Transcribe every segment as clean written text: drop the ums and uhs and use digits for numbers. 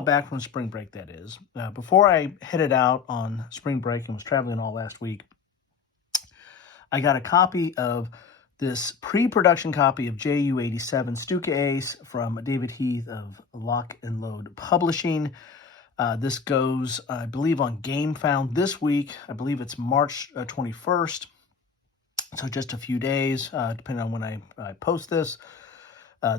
while back from spring break, that is. Before I headed out on spring break and was traveling all last week, I got a copy of this pre-production copy of JU-87 Stuka Ace from David Heath of Lock and Load Publishing. This goes, I believe, on GameFound this week. I believe it's March 21st, so just a few days, depending on when I post this.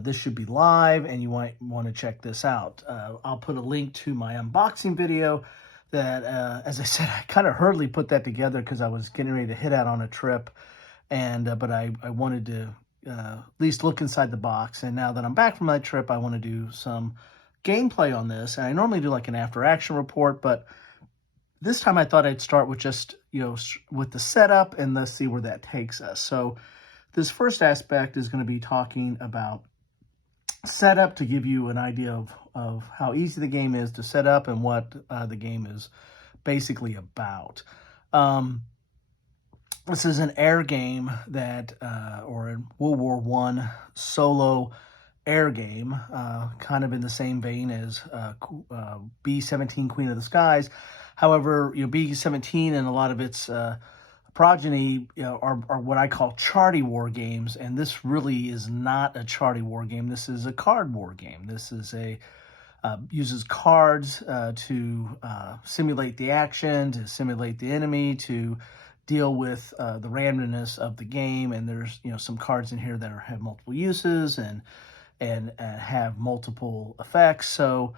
This should be live, and you might want to check this out. I'll put a link to my unboxing video that, as I said, I kind of hurriedly put that together because I was getting ready to head out on a trip, and but I wanted to at least look inside the box. And now that I'm back from my trip, I want to do some gameplay on this. And I normally do like an after-action report, but this time I thought I'd start with just, with the setup, and let's see where that takes us. So this first aspect is going to be talking about setup to give you an idea of how easy the game is to set up and what the game is basically about. This is an air game that, or a World War I solo air game, kind of in the same vein as B-17 Queen of the Skies. However, B-17 and a lot of its progeny are what I call charty war games, and this really is not a charty war game. This is a card war game. This is uses cards to simulate the action, to simulate the enemy, to deal with the randomness of the game. And there's some cards in here that have multiple uses and have multiple effects. So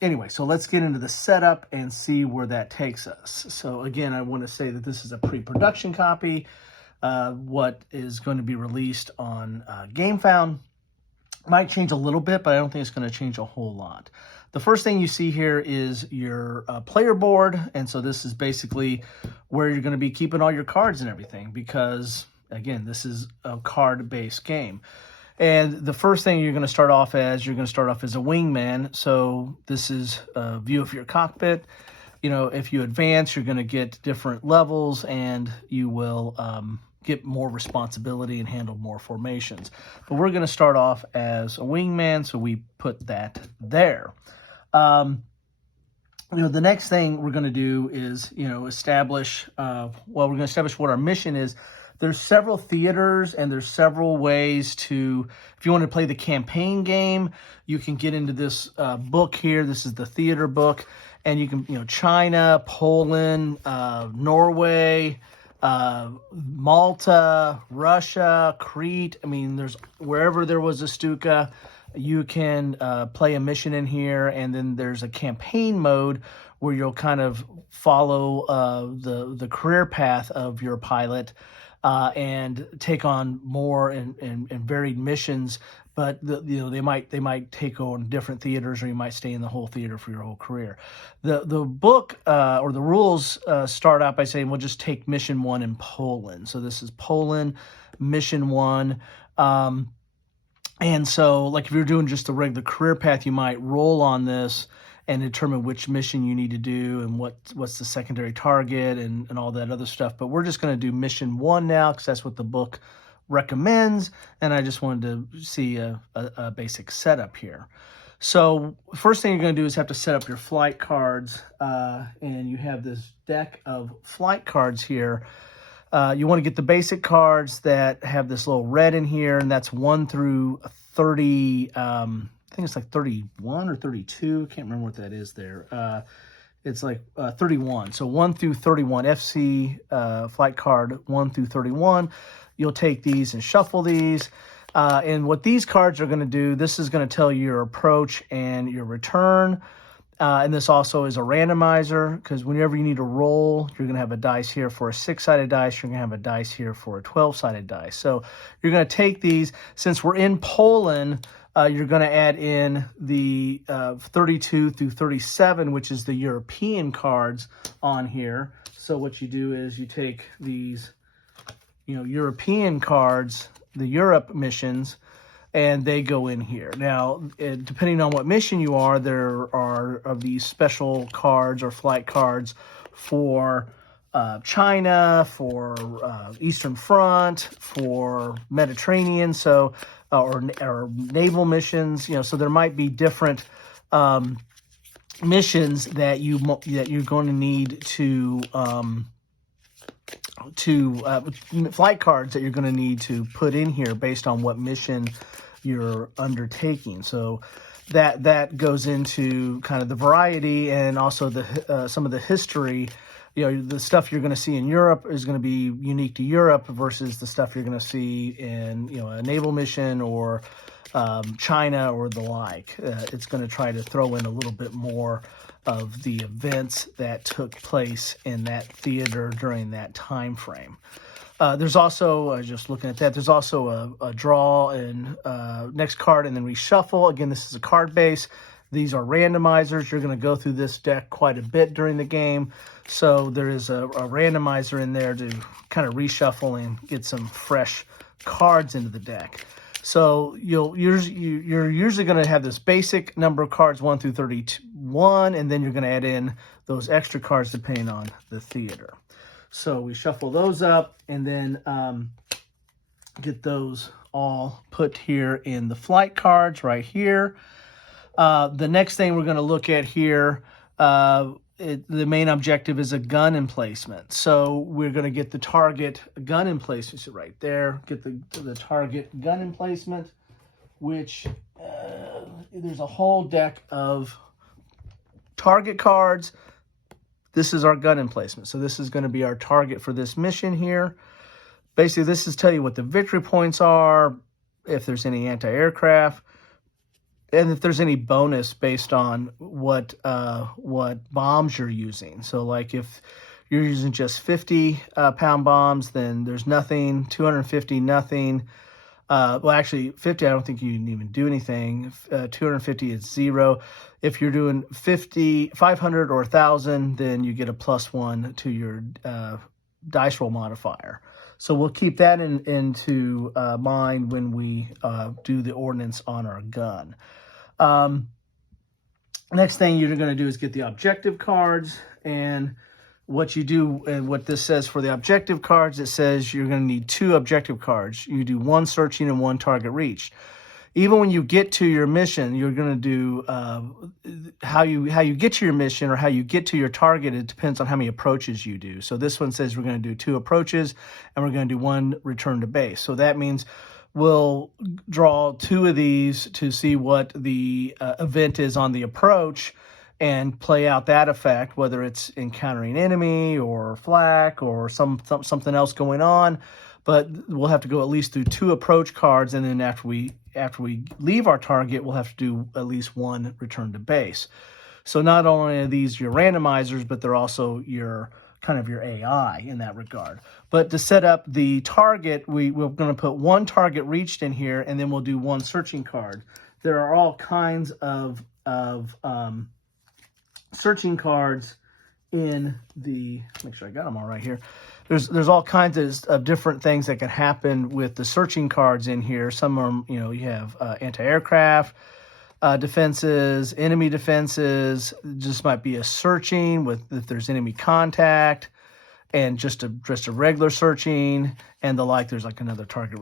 anyway, so let's get into the setup and see where that takes us. So again, I want to say that this is a pre-production copy. What is going to be released on GameFound might change a little bit, but I don't think it's going to change a whole lot. The first thing you see here is your player board, and so this is basically where you're going to be keeping all your cards and everything, because again, this is a card-based game. And the first thing you're going to start off as a wingman. So this is a view of your cockpit. If you advance, you're going to get different levels, and you will get more responsibility and handle more formations. But we're going to start off as a wingman, so we put that there. The next thing we're going to do is, establish what our mission is. There's several theaters, and there's several ways to, if you want to play the campaign game, you can get into this book here. This is the theater book, and you can, China, Poland, Norway, Malta, Russia, Crete. I mean, there's wherever there was a Stuka, you can play a mission in here, and then there's a campaign mode where you'll kind of follow the career path of your pilot. And take on more and varied missions, but they might take on different theaters, or you might stay in the whole theater for your whole career. The book or the rules start out by saying we'll just take mission 1 in Poland. So this is Poland, mission 1. And so, like, if you're doing just the regular career path, you might roll on this and determine which mission you need to do and what's the secondary target and all that other stuff. But we're just going to do mission 1 now because that's what the book recommends, and I just wanted to see a basic setup here. So first thing you're going to do is have to set up your flight cards, and you have this deck of flight cards here. You want to get the basic cards that have this little red in here, and that's 1 through 30. I think it's like 31 or 32. I can't remember what that is there. It's like 31. So 1 through 31, FC flight card 1 through 31. You'll take these and shuffle these. And what these cards are going to do, this is going to tell you your approach and your return. And this also is a randomizer, because whenever you need to roll, you're going to have a dice here for a 6-sided dice. You're going to have a dice here for a 12-sided dice. So you're going to take these. Since we're in Poland, you're going to add in the 32 through 37, which is the European cards on here. So what you do is you take these, European cards, the Europe missions, and they go in here. Now, depending on what mission you are, there are these special cards or flight cards for China, for Eastern Front, for Mediterranean, so or naval missions. So there might be different missions that you're going to need flight cards that you're going to need to put in here based on what mission you're undertaking. So that goes into kind of the variety and also the some of the history. You know, the stuff you're going to see in Europe is going to be unique to Europe versus the stuff you're going to see in, you know, a naval mission or China or the like. It's going to try to throw in a little bit more of the events that took place in that theater during that time frame. There's also, just looking at that, there's also a draw and next card and then reshuffle. Again, this is a card base. These are randomizers. You're going to go through this deck quite a bit during the game. So there is a randomizer in there to kind of reshuffle and get some fresh cards into the deck. So you're usually going to have this basic number of cards, 1 through 31, and then you're going to add in those extra cards depending on the theater. So we shuffle those up and then get those all put here in the flight cards right here. The next thing we're going to look at here, the main objective is a gun emplacement. So we're going to get the target gun emplacement. So right there, get the target gun emplacement, which there's a whole deck of target cards. This is our gun emplacement. So this is going to be our target for this mission here. Basically, this is tell you what the victory points are, if there's any anti-aircraft, and if there's any bonus based on what bombs you're using. So like if you're using just 50 pound bombs, then there's nothing. 250, nothing. Well, actually, 50, I don't think you can even do anything. 250 is 0. If you're doing 50, 500 or 1,000, then you get a +1 to your dice roll modifier. So we'll keep that into mind when we do the ordnance on our gun. Next thing you're going to do is get the objective cards, and what you do and what this says for the objective cards, it says you're going to need 2 objective cards. You do 1 searching and 1 target reached. Even when you get to your mission, you're going to do how you get to your mission or how you get to your target. It depends on how many approaches you do. So this one says we're going to do 2 approaches and we're going to do 1 return to base. So that means we'll draw 2 of these to see what the event is on the approach and play out that effect, whether it's encountering enemy or flak or something else going on. But we'll have to go at least through 2 approach cards, and then after we leave our target, we'll have to do at least 1 return to base. So not only are these your randomizers, but they're also your kind of your AI in that regard. But to set up the target, we're going to put 1 target reached in here, and then we'll do 1 searching card. There are all kinds of searching cards in the, make sure I got them all right here. There's all kinds of different things that can happen with the searching cards in here. Some are, you know, you have anti-aircraft defenses, enemy defenses. Just might be a searching with if there's enemy contact, and just a regular searching and the like. There's like another target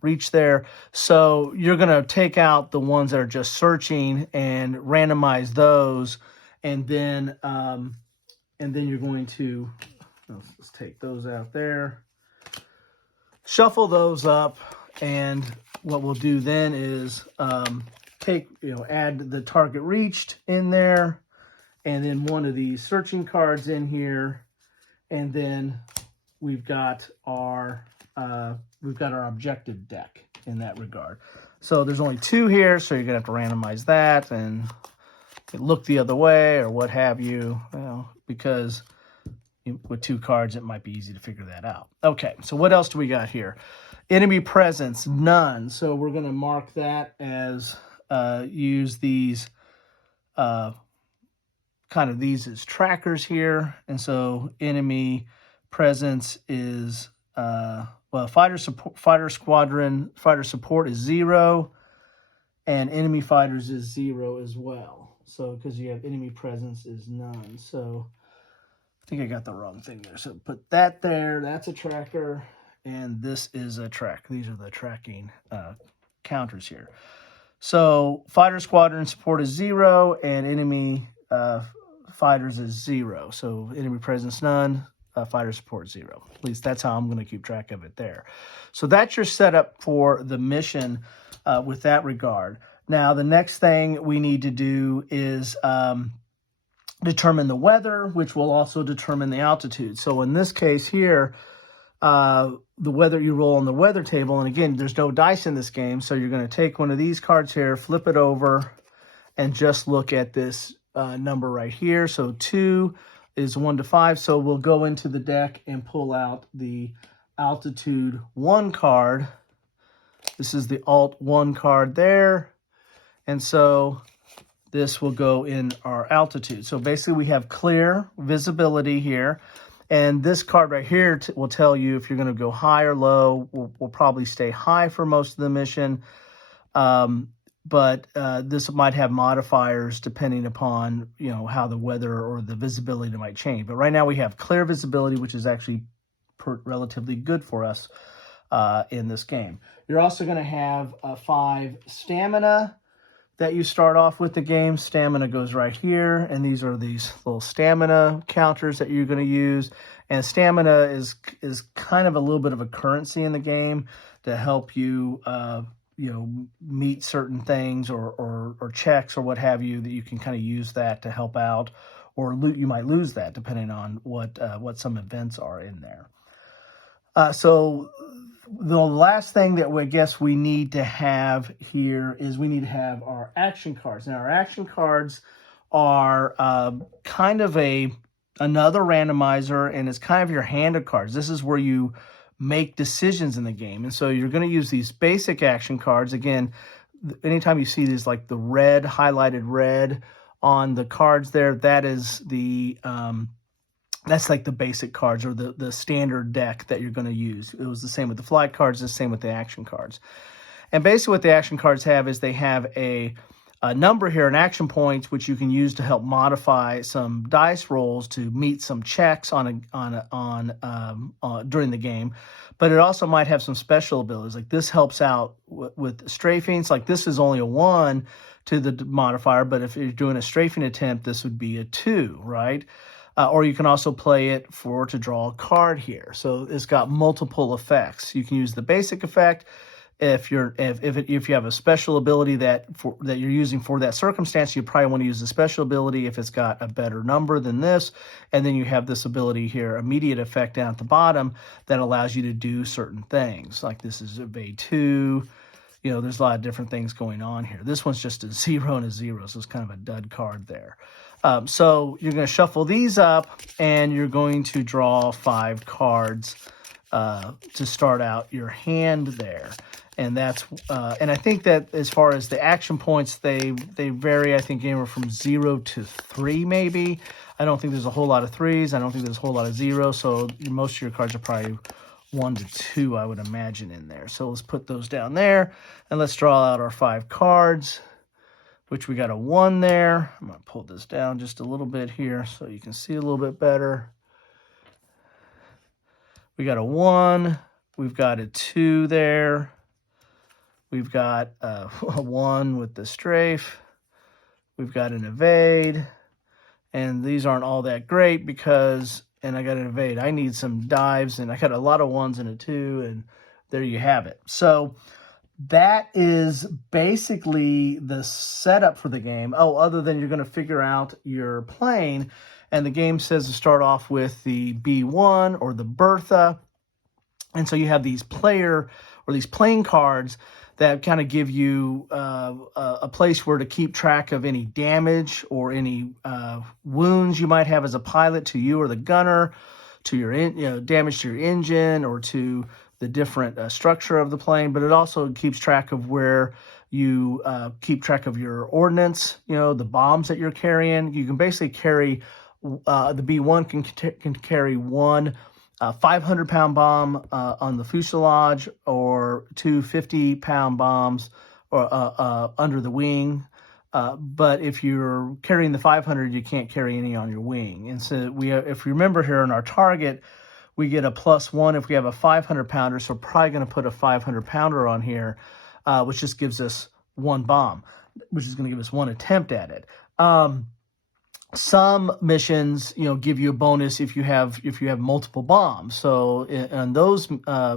reach there. So you're going to take out the ones that are just searching and randomize those, and then you're going to, let's take those out there, shuffle those up, and what we'll do then is add the target reached in there, and then 1 of these searching cards in here, and then we've got our objective deck in that regard. So there's only 2 here, so you're gonna have to randomize that and look the other way or what have you, because with 2 cards, it might be easy to figure that out. Okay, so what else do we got here? Enemy presence, none. So we're going to mark that as, use these, these as trackers here. And so enemy presence is, fighter support is 0, and enemy fighters is 0 as well. So because you have enemy presence is none. So I think I got the wrong thing there. So put that there. That's a tracker, and this is a track. These are the tracking counters here. So fighter squadron support is 0, and enemy fighters is 0. So enemy presence none, fighter support 0. At least that's how I'm going to keep track of it there. So that's your setup for the mission with that regard. Now, the next thing we need to do is determine the weather, which will also determine the altitude. So in this case here, the weather, you roll on the weather table, and again, there's no dice in this game, so you're going to take one of these cards here, flip it over, and just look at this number right here. So 2 is 1 to 5, so we'll go into the deck and pull out the altitude 1 card. This is the alt 1 card there, and so this will go in our altitude. So basically we have clear visibility here. And this card right here will tell you if you're going to go high or low. We'll probably stay high for most of the mission. But this might have modifiers depending upon, how the weather or the visibility might change. But right now we have clear visibility, which is actually relatively good for us in this game. You're also going to have 5 stamina that you start off with the game. Stamina goes right here, and these are these little stamina counters that you're going to use. And stamina is kind of a little bit of a currency in the game to help you, meet certain things or checks or what have you, that you can kind of use that to help out, or you might lose that depending on what some events are in there. So the last thing that I guess we need to have here is we need to have our action cards. Now, our action cards are kind of another randomizer, and it's kind of your hand of cards. This is where you make decisions in the game. And so you're going to use these basic action cards. Again, anytime you see these, like the red, highlighted red on the cards there, that is that's like the basic cards, or the standard deck that you're going to use. It was the same with the flight cards, the same with the action cards. And basically what the action cards have is they have a number here, an action points, which you can use to help modify some dice rolls to meet some checks during the game. But it also might have some special abilities. Like this helps out with strafings. Like this is only a 1 to the modifier, but if you're doing a strafing attempt, this would be a 2, right? Or you can also play it to draw a card here. So it's got multiple effects. You can use the basic effect if you have a special ability that you're using for that circumstance. You probably want to use the special ability if it's got a better number than this. And then you have this ability here, immediate effect down at the bottom, that allows you to do certain things. Like this is evade 2. There's a lot of different things going on here. This one's just a 0 and a 0, so it's kind of a dud card there. So you're going to shuffle these up, and you're going to draw 5 cards to start out your hand there. And that's and I think that as far as the action points, they vary. I think anywhere from 0 to 3 maybe. I don't think there's a whole lot of 3s. I don't think there's a whole lot of 0s. So most of your cards are probably 1 to 2, I would imagine, in there. So let's put those down there, and let's draw out our 5 cards, which we got a 1 there. I'm going to pull this down just a little bit here so you can see a little bit better. We got a 1. We've got a 2 there. We've got a 1 with the strafe. We've got an evade. And these aren't all that great because, and I got an evade. I need some dives, and I got a lot of 1s and a 2, and there you have it. So that is basically the setup for the game. Oh, other than you're going to figure out your plane, and the game says to start off with the B1 or the Bertha. And so you have these plane cards that kind of give you a place where to keep track of any damage or any wounds you might have as a pilot to you or the gunner, to your damage to your engine or to the different structure of the plane. But it also keeps track of where you keep track of your ordnance, the bombs that you're carrying. You can basically carry the B1 can carry one 500-pound bomb on the fuselage, or 2 50-pound bombs or under the wing. But if you're carrying the 500, you can't carry any on your wing. And so if you remember here in our target, we get a +1 if we have a 500-pounder. So we're probably going to put a 500-pounder on here, which just gives us one bomb, which is going to give us one attempt at it. Some missions, give you a bonus if you have multiple bombs. So on those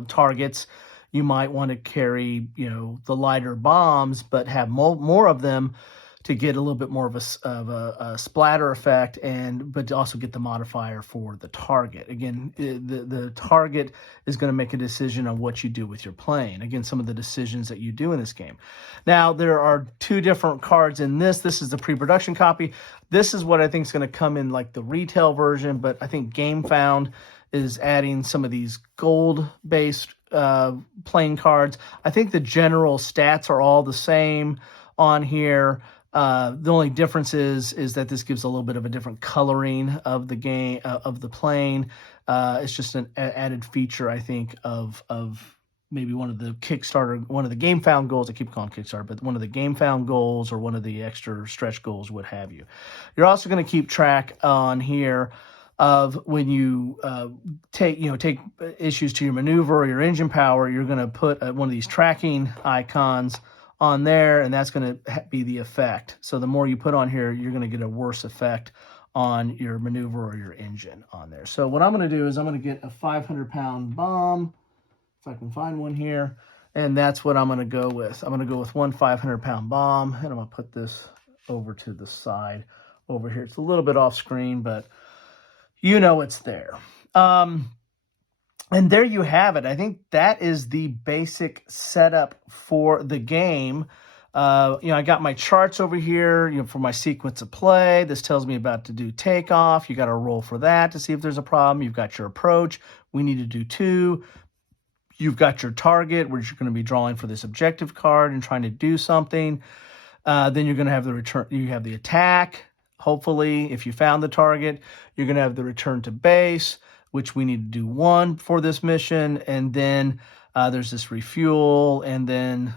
targets, you might want to carry, the lighter bombs, but have more of them to get a little bit more of a splatter effect, but to also get the modifier for the target. Again, the target is going to make a decision on what you do with your plane. Again, some of the decisions that you do in this game. Now, there are two different cards in this. This is the pre-production copy. This is what I think is going to come in like the retail version, but I think GameFound is adding some of these gold-based playing cards. I think the general stats are all the same on here. The only difference is that this gives a little bit of a different coloring of the game, of the plane. It's just an added feature, I think, of maybe one of the GameFound goals. I keep calling Kickstarter, but one of the GameFound goals or one of the extra stretch goals, what have you. You're also going to keep track on here of when you take issues to your maneuver or your engine power. You're going to put one of these tracking icons on there, and that's going to be the effect. So the more you put on here, you're going to get a worse effect on your maneuver or your engine on there. So what I'm going to do is I'm going to get a 500-pound bomb, if I can find one here, and that's what I'm going to go with. I'm going to go with one 500-pound bomb, and I'm going to put this over to the side over here. It's a little bit off screen, but it's there. And there you have it. I think that is the basic setup for the game. I got my charts over here, for my sequence of play. This tells me about to do takeoff. You got to roll for that to see if there's a problem. You've got your approach. We need to do 2. You've got your target, where you're going to be drawing for this objective card and trying to do something. Then you're going to have the return. You have the attack. Hopefully, if you found the target, you're going to have the return to base, which we need to do 1 for this mission. And then there's this refuel. And then,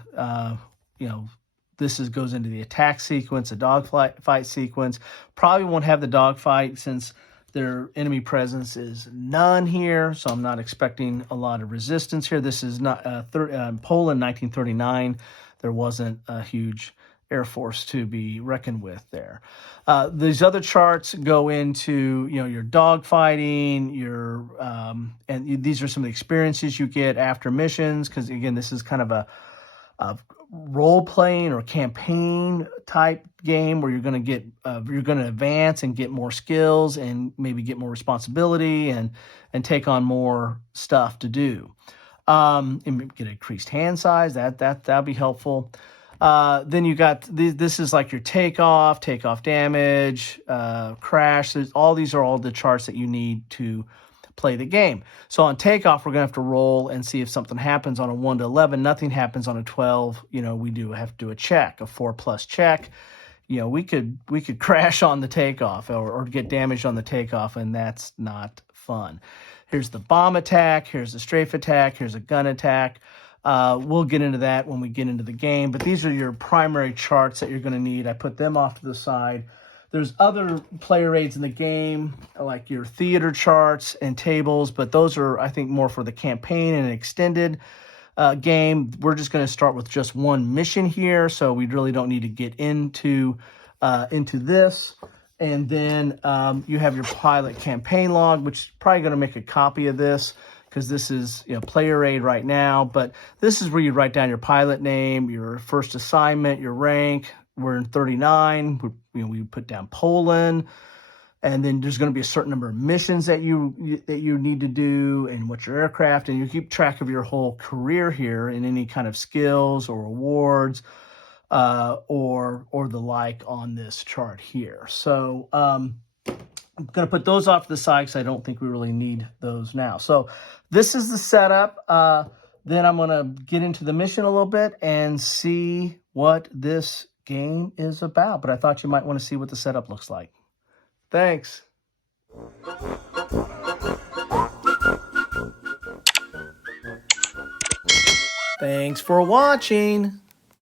this goes into the attack sequence, a dogfight sequence. Probably won't have the dogfight since their enemy presence is none here. So I'm not expecting a lot of resistance here. This is not Poland, 1939. There wasn't a huge Air Force to be reckoned with there. These other charts go into your dogfighting, and these are some of the experiences you get after missions, because again, this is kind of a role playing or campaign type game where you're going to advance and get more skills and maybe get more responsibility and take on more stuff to do. And get increased hand size. That'll be helpful. Then you got this is like your takeoff damage, crash. All these are all the charts that you need to play the game. So on takeoff, we're gonna have to roll and see if something happens on a 1 to 11. Nothing happens on a 12. We have to do a check, a 4+ check. We could crash on the takeoff or get damaged on the takeoff, and that's not fun. Here's the bomb attack. Here's the strafe attack. Here's a gun attack. We'll get into that when we get into the game, but these are your primary charts that you're going to need. I put them off to the side. There's other player aids in the game, like your theater charts and tables, but those are, I think, more for the campaign and an extended game. We're just going to start with just one mission here, so we really don't need to get into this. And then you have your pilot campaign log, which is probably going to make a copy of this, because this is player aid right now, but this is where you write down your pilot name, your first assignment, your rank. We're in 39. We put down Poland, and then there's going to be a certain number of missions that you need to do, and what's your aircraft, and you keep track of your whole career here in any kind of skills or awards or the like on this chart here. So I'm going to put those off to the side because I don't think we really need those now. So this is the setup. Then I'm going to get into the mission a little bit and see what this game is about. But I thought you might want to see what the setup looks like. Thanks. Thanks for watching.